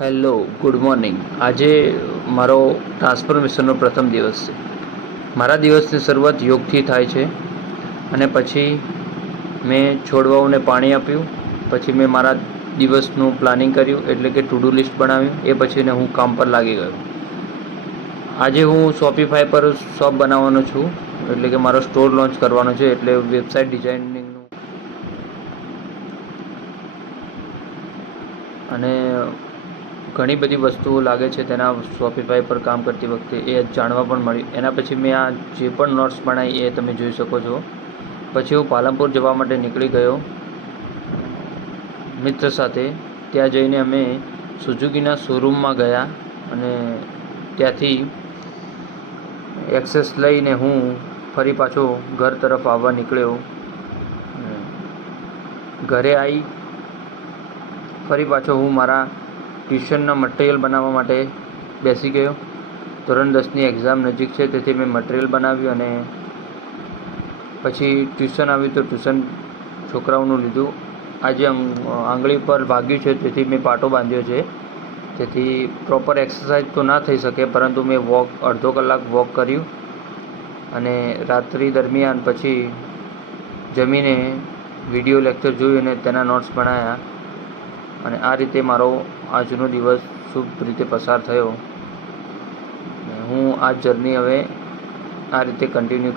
Hello, good morning. આજે મારો ટ્રાન્સફોર્મેશનનો પ્રથમ દિવસ છે. મારા દિવસની શરૂઆત યોગથી થાય છે અને પછી મેં છોડવાઓને પાણી આપ્યું. પછી મેં મારા દિવસનું પ્લાનિંગ કર્યું, એટલે કે ટુ ડુ લિસ્ટ બનાવ્યું. એ પછીને હું કામ પર લાગી ગયો. આજે હું શોપિફાઈ પર શોપ બનાવવાનો છું, એટલે કે મારો સ્ટોર લોન્ચ કરવાનો છે, એટલે વેબસાઇટ ડિઝાઇનિંગનું અને ઘણી બધી વસ્તુઓ લાગે છે તેના શોપિફાઈ પર કામ કરતી વખતે એ જાણવા પણ મળ્યું. એના પછી મેં આ જે પણ નોટ્સ બનાવી એ તમે જોઈ શકો છો. પછી હું પાલનપુર જવા માટે નીકળી ગયો મિત્ર સાથે. ત્યાં જઈને અમે સુઝુકીના શોરૂમમાં ગયા અને ત્યાંથી એક્સેસ લઈને હું ફરી પાછો ઘર તરફ આવવા નીકળ્યો. ઘરે આવી ફરી પાછો હું મારા ટ્યુશનના મટિરિયલ બનાવવા માટે બેસી ગયો. ધોરણ 10ની એક્ઝામ નજીક છે, તેથી મેં મટિરિયલ બનાવ્યું અને પછી ટ્યુશન આવ્યું તો ટ્યુશન છોકરાઓનું લીધું. આજે આંગળી પર વાગ્યું છે, તેથી મેં પાટો બાંધ્યો છે. તેથી પ્રોપર એક્સરસાઇઝ તો ના થઈ શકે, પરંતુ મેં અડધો કલાક વોક કર્યું અને રાત્રિ દરમિયાન પછી જમીને વિડીયો લેક્ચર જોયું અને તેના નોટ્સ બનાવ્યા. અને આ રીતે મારો આજનો દિવસ શુભ રીતે પસાર થયો. હું આ જર્ની હવે આ રીતે કન્ટિન્યુ